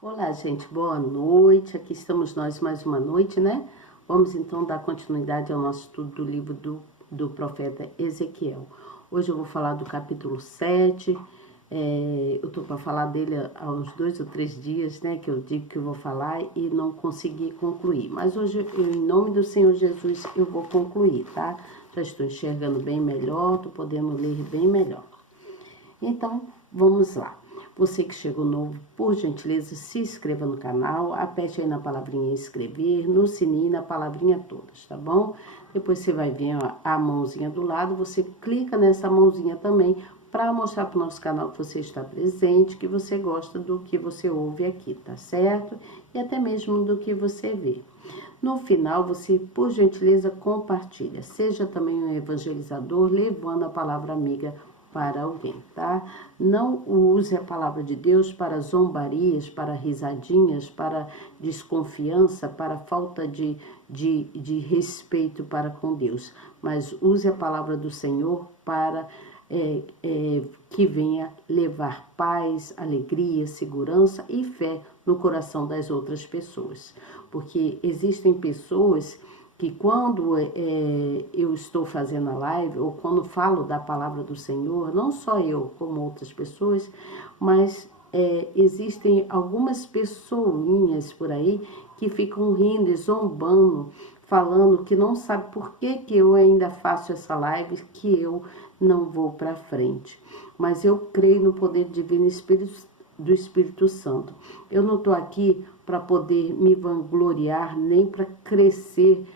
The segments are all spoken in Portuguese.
Olá, gente, boa noite. Aqui estamos nós mais uma noite, né? Vamos então dar continuidade ao nosso estudo do livro do profeta Ezequiel. Hoje eu vou falar do capítulo 7. Eu tô para falar dele há uns 2 ou 3 dias, né? Que eu digo que eu vou falar e não consegui concluir. Mas hoje, em nome do Senhor Jesus, eu vou concluir, tá? Já estou enxergando bem melhor, tô podendo ler bem melhor. Então, vamos lá. Você que chegou novo, por gentileza, se inscreva no canal, aperte aí na palavrinha inscrever, no sininho, na palavrinha todas, tá bom? Depois você vai ver a mãozinha do lado, você clica nessa mãozinha também para mostrar para o nosso canal que você está presente, que você gosta do que você ouve aqui, tá certo? E até mesmo do que você vê. No final, você, por gentileza, compartilha. Seja também um evangelizador, levando a palavra amiga para alguém, tá? Não use a palavra de Deus para zombarias, para risadinhas, para desconfiança, para falta de respeito para com Deus. Mas use a palavra do Senhor para que venha levar paz, alegria, segurança e fé no coração das outras pessoas. Porque existem pessoas que quando eu estou fazendo a live, ou quando falo da palavra do Senhor, não só eu, como outras pessoas, mas existem algumas pessoinhas por aí que ficam rindo e zombando, falando que não sabe por que eu ainda faço essa live, que eu não vou para frente. Mas eu creio no poder divino do Espírito Santo. Eu não estou aqui para poder me vangloriar, nem para crescer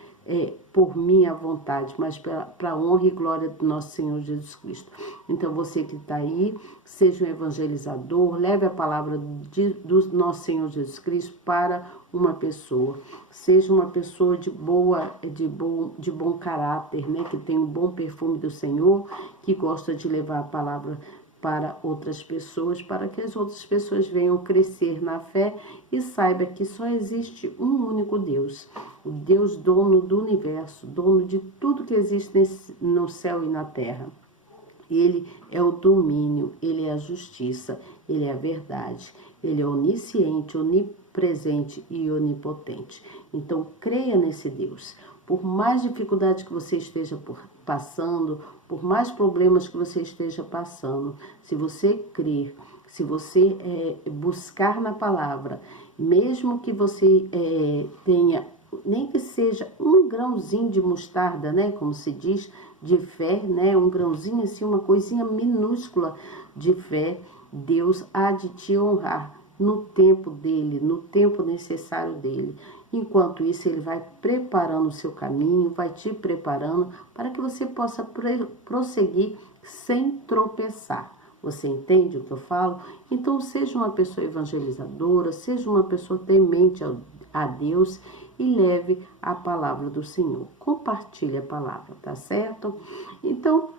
por minha vontade, mas para a honra e glória do nosso Senhor Jesus Cristo. Então você que está aí, seja um evangelizador, leve a palavra do nosso Senhor Jesus Cristo para uma pessoa. Seja uma pessoa de bom caráter, né? Que tem um bom perfume do Senhor, que gosta de levar a palavra para outras pessoas, para que as outras pessoas venham crescer na fé e saiba que só existe um único Deus, o Deus dono do universo, dono de tudo que existe no céu e na terra. Ele é o domínio, ele é a justiça, ele é a verdade, ele é onisciente, onipresente e onipotente. Então, creia nesse Deus. Por mais dificuldade que você esteja passando, por mais problemas que você esteja passando, se você crer, se você buscar na palavra, mesmo que você tenha, nem que seja um grãozinho de mostarda, né, como se diz, de fé, né, um grãozinho assim, uma coisinha minúscula de fé, Deus há de te honrar no tempo dele, no tempo necessário dele. Enquanto isso, ele vai preparando o seu caminho, vai te preparando para que você possa prosseguir sem tropeçar. Você entende o que eu falo? Então, seja uma pessoa evangelizadora, seja uma pessoa temente a Deus e leve a palavra do Senhor. Compartilhe a palavra, tá certo? Então,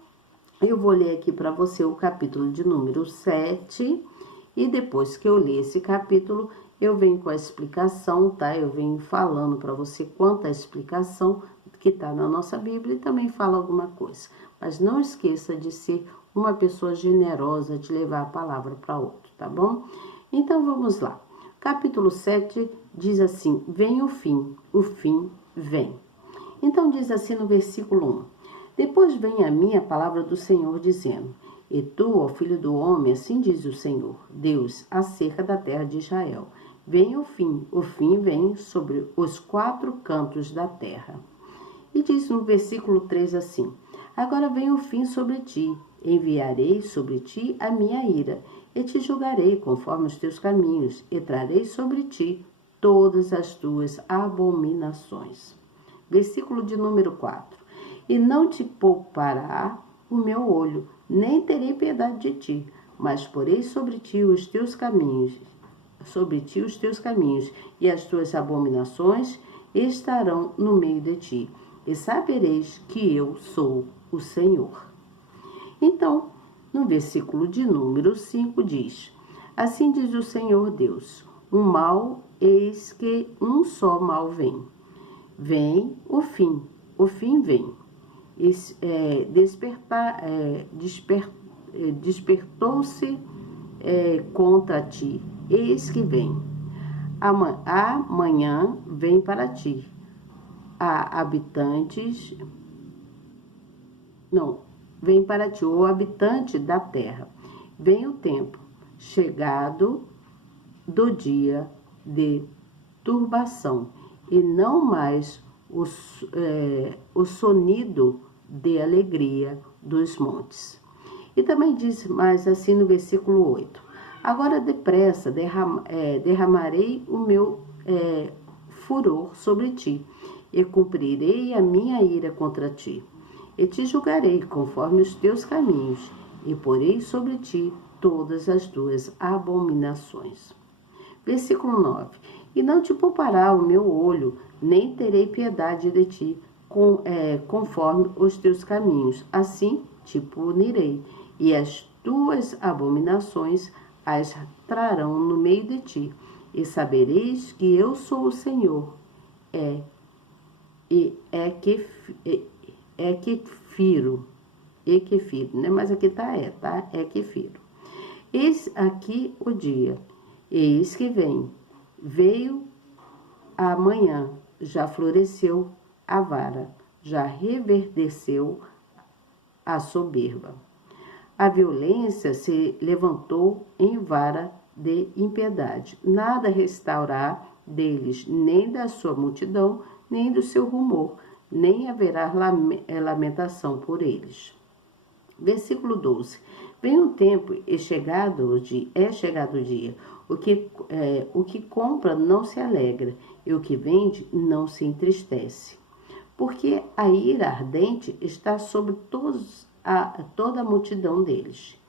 eu vou ler aqui para você o capítulo de número 7 e depois que eu ler esse capítulo, eu venho com a explicação, tá? Eu venho falando para você quanto à explicação que está na nossa Bíblia e também falo alguma coisa. Mas não esqueça de ser uma pessoa generosa, de levar a palavra para outro, tá bom? Então vamos lá. Capítulo 7 diz assim: vem o fim vem. Então diz assim no versículo 1: depois vem a mim a palavra do Senhor dizendo: e tu, ó filho do homem, assim diz o Senhor, Deus, acerca da terra de Israel: vem o fim vem sobre os 4 cantos da terra. E diz no versículo 3 assim: agora vem o fim sobre ti, enviarei sobre ti a minha ira, e te julgarei conforme os teus caminhos, e trarei sobre ti todas as tuas abominações. Versículo de número 4: e não te poupará o meu olho, nem terei piedade de ti, mas porei sobre ti os teus caminhos, e as tuas abominações estarão no meio de ti, e sabereis que eu sou o Senhor. Então, no versículo de número 5 diz: assim diz o Senhor Deus: um mal, eis que um só mal vem. Vem o fim vem. Despertou-se contra ti, eis que vem. Amanhã vem para ti, a habitantes, não, vem para ti, o habitante da terra. Vem o tempo, chegado do dia de turbação, e não mais o sonido de alegria dos montes. E também diz mais assim no versículo 8: agora depressa derramarei o meu furor sobre ti, e cumprirei a minha ira contra ti, e te julgarei conforme os teus caminhos, e porei sobre ti todas as tuas abominações. Versículo 9: e não te poupará o meu olho, nem terei piedade de ti, conforme os teus caminhos, assim te punirei, e as tuas abominações as trarão no meio de ti, e sabereis que eu sou o Senhor, Equefiro, né? Mas aqui tá? Equefiro. Eis aqui o dia, eis que veio amanhã, já floresceu a vara, já reverdeceu a soberba. A violência se levantou em vara de impiedade. Nada restaurará deles, nem da sua multidão, nem do seu rumor, nem haverá lamentação por eles. Versículo 12. Vem o tempo e é chegado o dia. O que compra não se alegra, e o que vende não se entristece. Porque a ira ardente está sobre toda a multidão deles.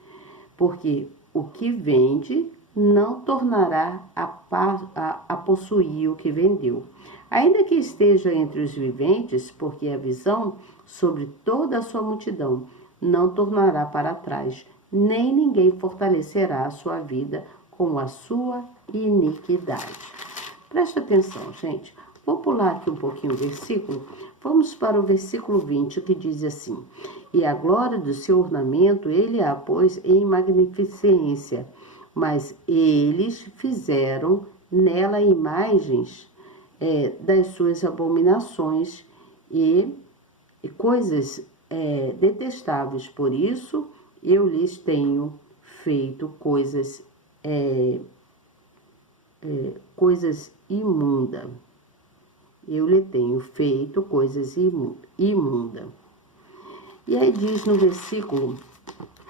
Porque o que vende não tornará a possuir o que vendeu. Ainda que esteja entre os viventes, porque a visão sobre toda a sua multidão não tornará para trás, nem ninguém fortalecerá a sua vida com a sua iniquidade. Preste atenção, gente. Vou pular aqui um pouquinho o versículo. Vamos para o versículo 20, que diz assim: e a glória do seu ornamento ele a pôs em magnificência, mas eles fizeram nela imagens das suas abominações e coisas detestáveis. Por isso eu lhes tenho feito coisas imundas. Eu lhe tenho feito coisas imundas. E aí diz no versículo,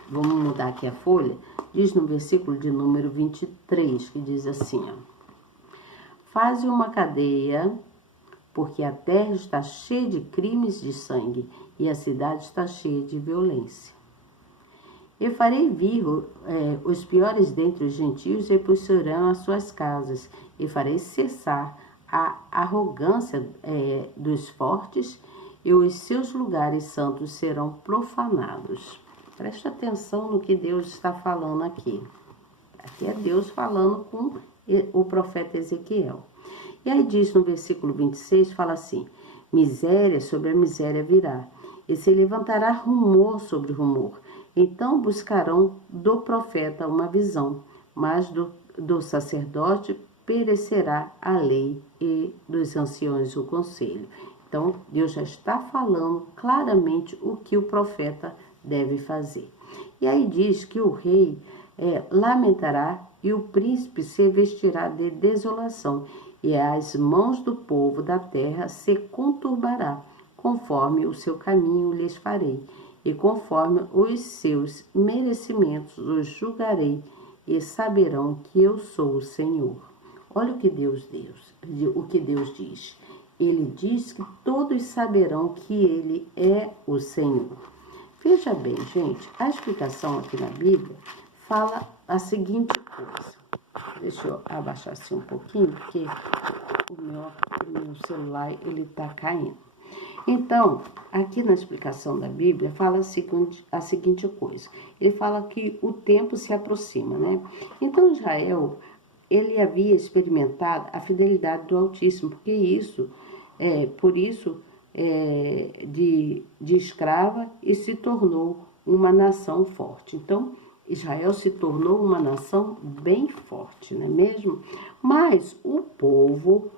vamos mudar aqui a folha, diz no versículo de número 23, que diz assim, ó: faze uma cadeia, porque a terra está cheia de crimes de sangue, e a cidade está cheia de violência. Eu farei vir os piores dentre os gentios e possuirão as suas casas, e farei cessar a arrogância dos fortes, e os seus lugares santos serão profanados. Preste atenção no que Deus está falando aqui. Aqui é Deus falando com o profeta Ezequiel. E aí diz no versículo 26, fala assim: miséria sobre a miséria virá, e se levantará rumor sobre rumor. Então buscarão do profeta uma visão, mas do sacerdote perecerá a lei, e dos anciões o conselho. Então, Deus já está falando claramente o que o profeta deve fazer. E aí diz que o rei lamentará, e o príncipe se vestirá de desolação, e as mãos do povo da terra se conturbará, conforme o seu caminho lhes farei, e conforme os seus merecimentos os julgarei, e saberão que eu sou o Senhor. Olha o que Deus diz. Ele diz que todos saberão que ele é o Senhor. Veja bem, gente, a explicação aqui na Bíblia fala a seguinte coisa. Deixa eu abaixar assim um pouquinho, porque o meu celular ele tá caindo. Então, aqui na explicação da Bíblia fala a seguinte coisa. Ele fala que o tempo se aproxima, né? Então, Israel, ele havia experimentado a fidelidade do Altíssimo, por isso de escrava, e se tornou uma nação forte. Então, Israel se tornou uma nação bem forte, não é mesmo? Mas o povo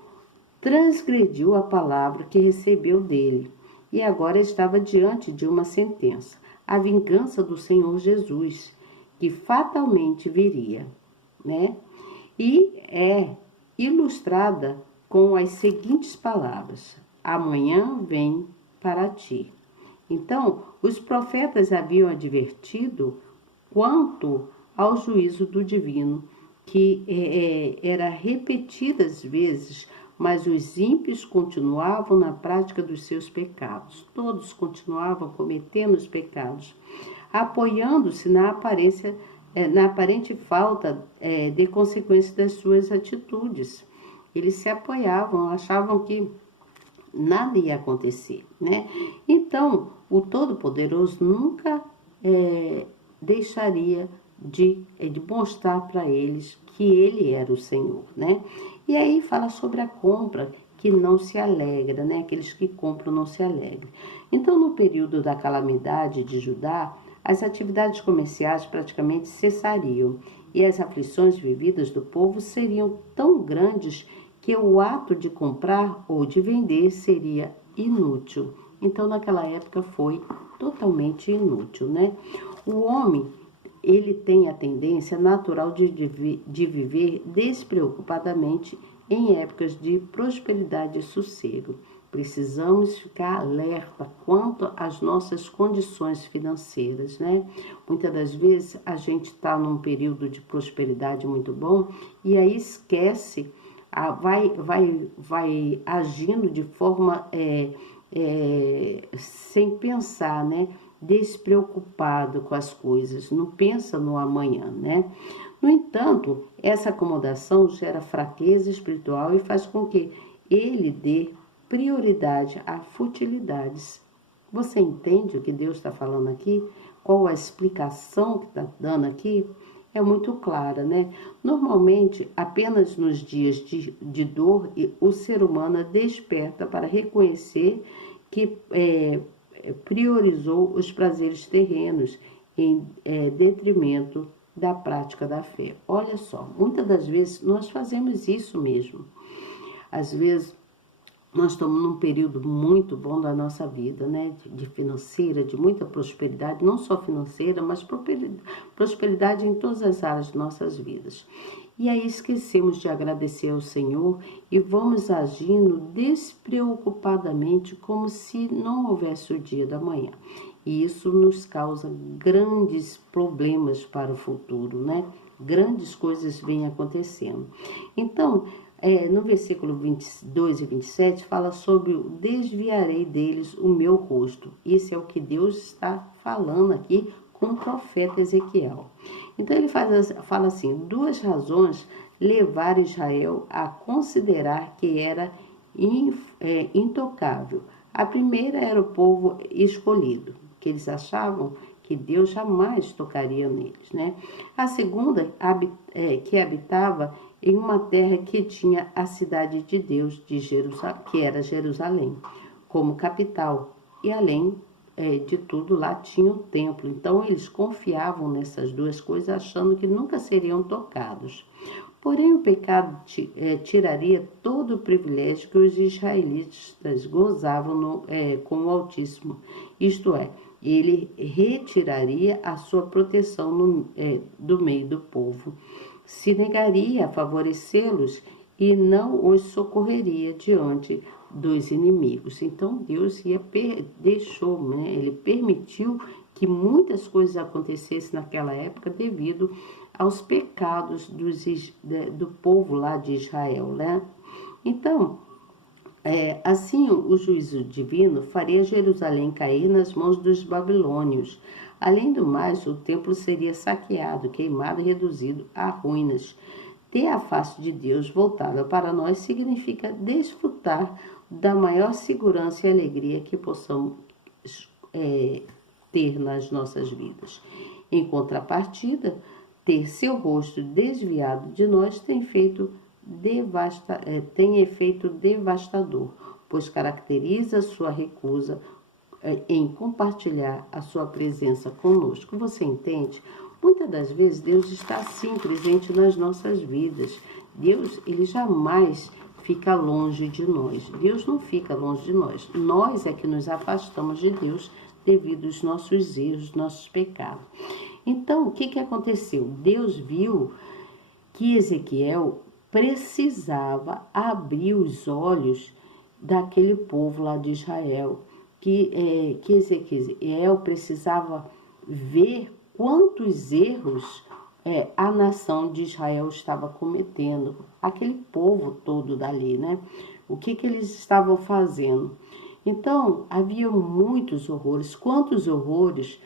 transgrediu a palavra que recebeu dele e agora estava diante de uma sentença, a vingança do Senhor Jesus, que fatalmente viria, né? E é ilustrada com as seguintes palavras: amanhã vem para ti. Então, os profetas haviam advertido quanto ao juízo do divino, que era repetidas vezes, mas os ímpios continuavam na prática dos seus pecados. Todos continuavam cometendo os pecados, apoiando-se na aparente falta de consequência das suas atitudes. Eles se apoiavam, achavam que nada ia acontecer, né? Então, o Todo-Poderoso nunca deixaria de mostrar para eles que ele era o Senhor, né? E aí fala sobre a compra que não se alegra, né? Aqueles que compram não se alegram. Então, no período da calamidade de Judá, as atividades comerciais praticamente cessariam e as aflições vividas do povo seriam tão grandes que o ato de comprar ou de vender seria inútil. Então, naquela época foi totalmente inútil, né? O homem, ele tem a tendência natural de viver despreocupadamente em épocas de prosperidade e sossego. Precisamos ficar alerta quanto às nossas condições financeiras, né? Muitas das vezes a gente está num período de prosperidade muito bom e aí esquece, vai agindo de forma sem pensar, né? Despreocupado com as coisas, não pensa no amanhã, né? No entanto, essa acomodação gera fraqueza espiritual e faz com que ele dê prioridade a futilidades. Você entende o que Deus está falando aqui? Qual a explicação que está dando aqui? É muito clara, né? Normalmente, apenas nos dias de dor, o ser humano desperta para reconhecer que priorizou os prazeres terrenos em detrimento da prática da fé. Olha só, muitas das vezes nós fazemos isso mesmo. Às vezes nós estamos num período muito bom da nossa vida, né? De financeira, de muita prosperidade, não só financeira, mas prosperidade em todas as áreas de nossas vidas. E aí esquecemos de agradecer ao Senhor e vamos agindo despreocupadamente como se não houvesse o dia da manhã. E isso nos causa grandes problemas para o futuro, né? Grandes coisas vêm acontecendo. Então, no versículo 22 e 27, fala sobre o desviarei deles o meu rosto. Isso é o que Deus está falando aqui com o profeta Ezequiel. Então ele fala assim: 2 razões levaram Israel a considerar que era intocável. A primeira era o povo escolhido, que eles achavam que Deus jamais tocaria neles, né? A segunda, que habitava em uma terra que tinha a cidade de Deus, que era Jerusalém, como capital. E além de tudo, lá tinha o templo. Então, eles confiavam nessas duas coisas, achando que nunca seriam tocados. Porém, o pecado tiraria todo o privilégio que os israelitas gozavam com o Altíssimo. Isto é, ele retiraria a sua proteção do meio do povo, se negaria a favorecê-los e não os socorreria diante dos inimigos. Então Deus deixou, né? Ele permitiu que muitas coisas acontecessem naquela época devido aos pecados do povo lá de Israel, né? Então, assim o juízo divino faria Jerusalém cair nas mãos dos babilônios. Além do mais, o templo seria saqueado, queimado e reduzido a ruínas. Ter a face de Deus voltada para nós significa desfrutar da maior segurança e alegria que possamos ter nas nossas vidas. Em contrapartida, ter seu rosto desviado de nós tem efeito devastador, pois caracteriza sua recusa em compartilhar a sua presença conosco. Você entende? Muitas das vezes Deus está sim presente nas nossas vidas. Deus, ele jamais fica longe de nós. Deus não fica longe de nós. Nós é que nos afastamos de Deus devido aos nossos erros, nossos pecados. Então, o que aconteceu? Deus viu que Ezequiel precisava abrir os olhos daquele povo lá de Israel, que Ezequiel precisava ver quantos erros a nação de Israel estava cometendo, aquele povo todo dali, né? O que eles estavam fazendo? Então, havia muitos horrores. Quantos horrores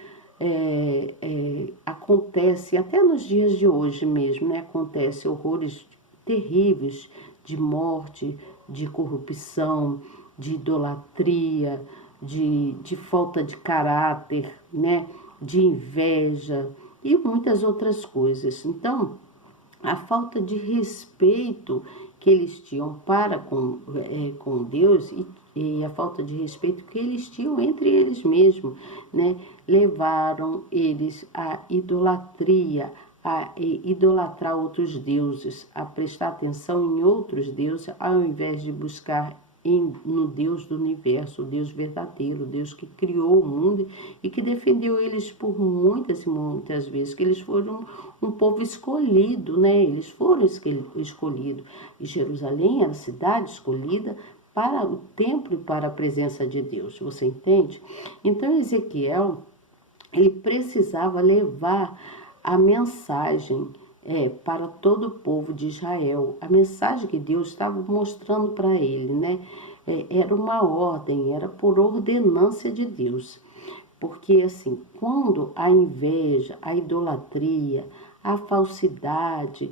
acontece até nos dias de hoje mesmo, né? Acontece horrores terríveis de morte, de corrupção, de idolatria, de falta de caráter, né? De inveja e muitas outras coisas. Então, a falta de respeito que eles tinham para com Deus e a falta de respeito que eles tinham entre eles mesmos, né? Levaram eles à idolatria, a idolatrar outros deuses, a prestar atenção em outros deuses, ao invés de buscar no Deus do universo, o Deus verdadeiro, o Deus que criou o mundo e que defendeu eles por muitas e muitas vezes, que eles foram um povo escolhido, né? Eles foram escolhidos. E Jerusalém era a cidade escolhida para o templo e para a presença de Deus, você entende? Então Ezequiel, ele precisava levar a mensagem para todo o povo de Israel. A mensagem que Deus estava mostrando para ele, né? Era uma ordem, era por ordenância de Deus. Porque, assim, quando a inveja, a idolatria, a falsidade,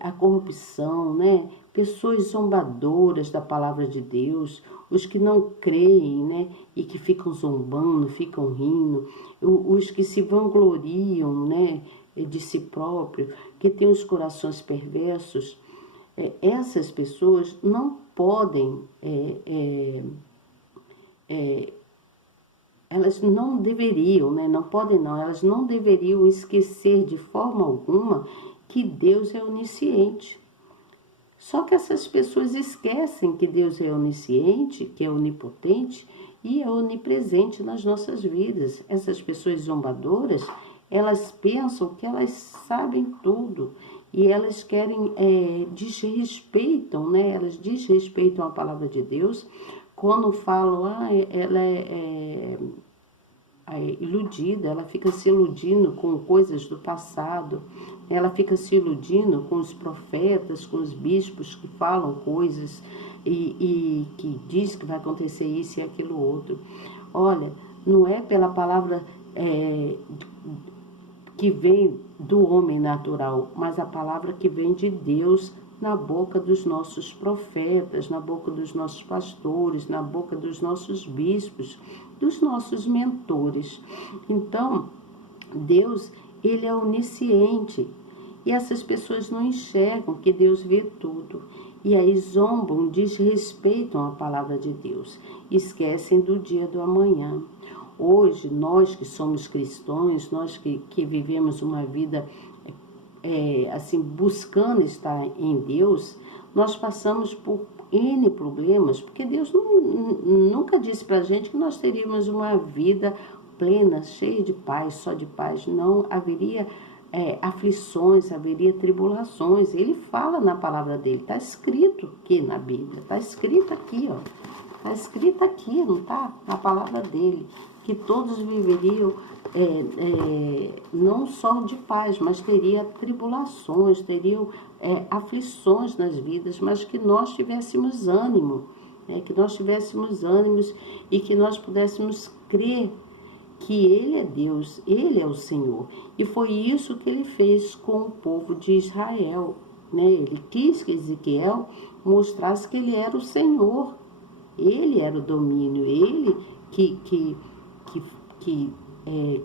a corrupção, né? Pessoas zombadoras da palavra de Deus, os que não creem, né? E que ficam zombando, ficam rindo, os que se vangloriam, né? De si próprio, que têm os corações perversos, essas pessoas não podem, elas não deveriam, né? Não podem não, elas não deveriam esquecer de forma alguma que Deus é onisciente. Só que essas pessoas esquecem que Deus é onisciente, que é onipotente e é onipresente nas nossas vidas. Essas pessoas zombadoras, elas pensam que elas sabem tudo e elas querem, desrespeitam, né? Elas desrespeitam a palavra de Deus quando falam, ela é iludida, ela fica se iludindo com coisas do passado, ela fica se iludindo com os profetas, com os bispos que falam coisas e que diz que vai acontecer isso e aquilo outro. Olha, não é pela palavra que vem do homem natural, mas a palavra que vem de Deus na boca dos nossos profetas, na boca dos nossos pastores, na boca dos nossos bispos, dos nossos mentores. Então, Deus, ele é onisciente e essas pessoas não enxergam que Deus vê tudo. E aí zombam, desrespeitam a palavra de Deus, esquecem do dia do amanhã. Hoje, nós que somos cristãos, nós que vivemos uma vida assim, buscando estar em Deus, nós passamos por N problemas, porque Deus nunca disse pra gente que nós teríamos uma vida plena, cheia de paz, só de paz. Não, haveria aflições, haveria tribulações. Ele fala na palavra dele, está escrito aqui na Bíblia, está escrito aqui, ó. Está escrito aqui, não está? Na palavra dele, que todos viveriam não só de paz, mas teria tribulações, teriam aflições nas vidas, mas que nós tivéssemos ânimo, que nós tivéssemos ânimos e que nós pudéssemos crer que Ele é Deus, Ele é o Senhor. E foi isso que Ele fez com o povo de Israel, né? Ele quis que Ezequiel mostrasse que Ele era o Senhor, Ele era o domínio, Ele que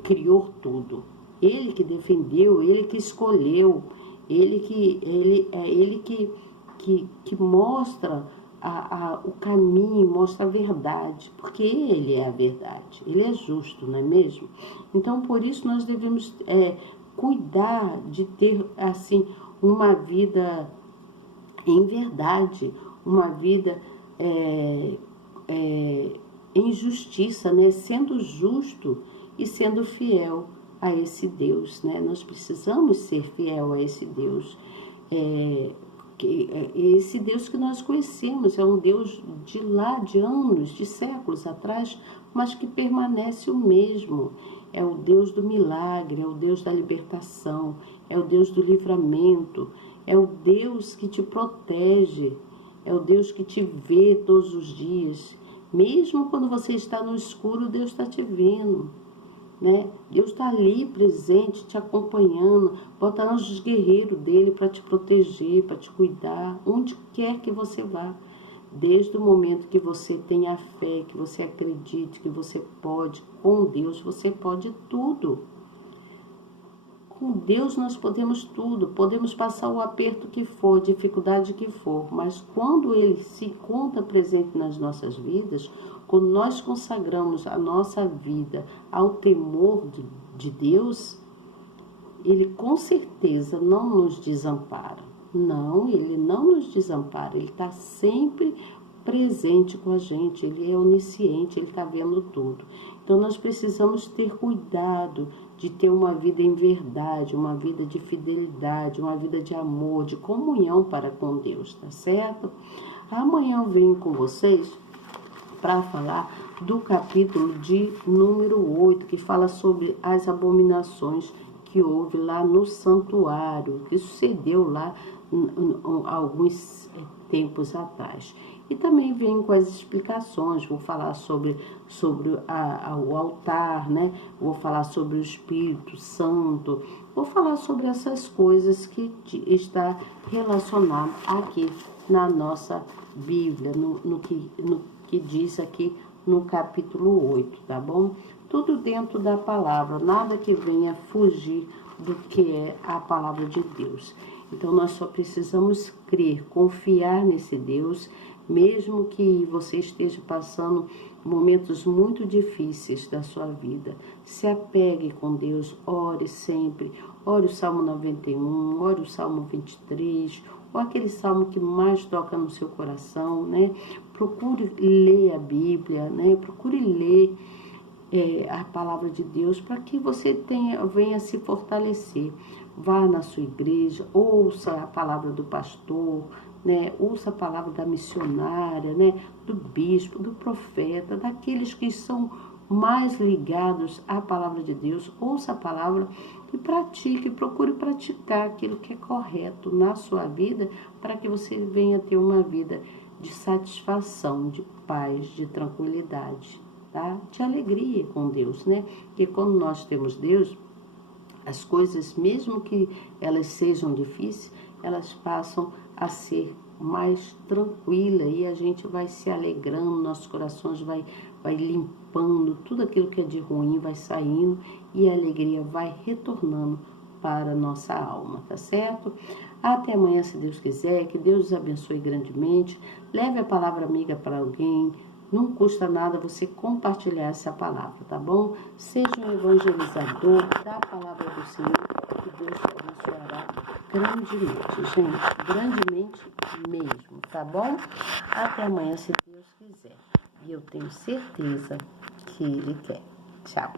criou tudo, Ele que defendeu, Ele que escolheu, Ele que mostra o caminho, mostra a verdade, porque Ele é a verdade, Ele é justo, não é mesmo? Então, por isso nós devemos cuidar de ter, assim, uma vida em verdade, uma vida em justiça, né? Sendo justo e sendo fiel a esse Deus, né? Nós precisamos ser fiel a esse Deus. Esse Deus que nós conhecemos é um Deus de lá, de anos, de séculos atrás, mas que permanece o mesmo. É o Deus do milagre, é o Deus da libertação, é o Deus do livramento, é o Deus que te protege, é o Deus que te vê todos os dias. Mesmo quando você está no escuro, Deus está te vendo, né? Deus está ali presente, te acompanhando, bota anjos guerreiros dele para te proteger, para te cuidar, onde quer que você vá. Desde o momento que você tenha fé, que você acredite que você pode, com Deus você pode tudo. Com Deus nós podemos tudo, podemos passar o aperto que for, dificuldade que for, mas quando Ele se encontra presente nas nossas vidas, quando nós consagramos a nossa vida ao temor de Deus, Ele com certeza não nos desampara. Não, Ele não nos desampara, Ele está sempre presente com a gente, Ele é onisciente, Ele está vendo tudo. Então nós precisamos ter cuidado de ter uma vida em verdade, uma vida de fidelidade, uma vida de amor, de comunhão para com Deus, tá certo? Amanhã eu venho com vocês para falar do capítulo de número 8, que fala sobre as abominações que houve lá no santuário, que sucedeu lá alguns tempos atrás. E também venho com as explicações, vou falar sobre o altar, né? Vou falar sobre o Espírito Santo, vou falar sobre essas coisas que está relacionado aqui na nossa Bíblia, no que diz aqui no capítulo 8, tá bom? Tudo dentro da palavra, nada que venha fugir do que é a palavra de Deus. Então nós só precisamos crer, confiar nesse Deus, mesmo que você esteja passando momentos muito difíceis da sua vida. Se apegue com Deus, ore sempre, ore o Salmo 91, ore o Salmo 23, ou aquele salmo que mais toca no seu coração, né? Procure ler a Bíblia, né? Procure ler a palavra de Deus para que você venha se fortalecer. Vá na sua igreja, ouça a palavra do pastor, né? Ouça a palavra da missionária, né? Do bispo, do profeta, daqueles que são mais ligados à palavra de Deus. Ouça a palavra e pratique, procure praticar aquilo que é correto na sua vida para que você venha ter uma vida de satisfação, de paz, de tranquilidade, tá? De alegria com Deus, né? Porque quando nós temos Deus, as coisas, mesmo que elas sejam difíceis, elas passam a ser mais tranquilas e a gente vai se alegrando, nossos corações vai limpando, tudo aquilo que é de ruim vai saindo e a alegria vai retornando para a nossa alma, tá certo? Até amanhã, se Deus quiser, que Deus os abençoe grandemente, leve a palavra amiga para alguém, não custa nada você compartilhar essa palavra, tá bom? Seja um evangelizador da palavra do Senhor, que Deus te abençoará grandemente, gente, grandemente mesmo, tá bom? Até amanhã, se Deus quiser. E eu tenho certeza que Ele quer. Tchau.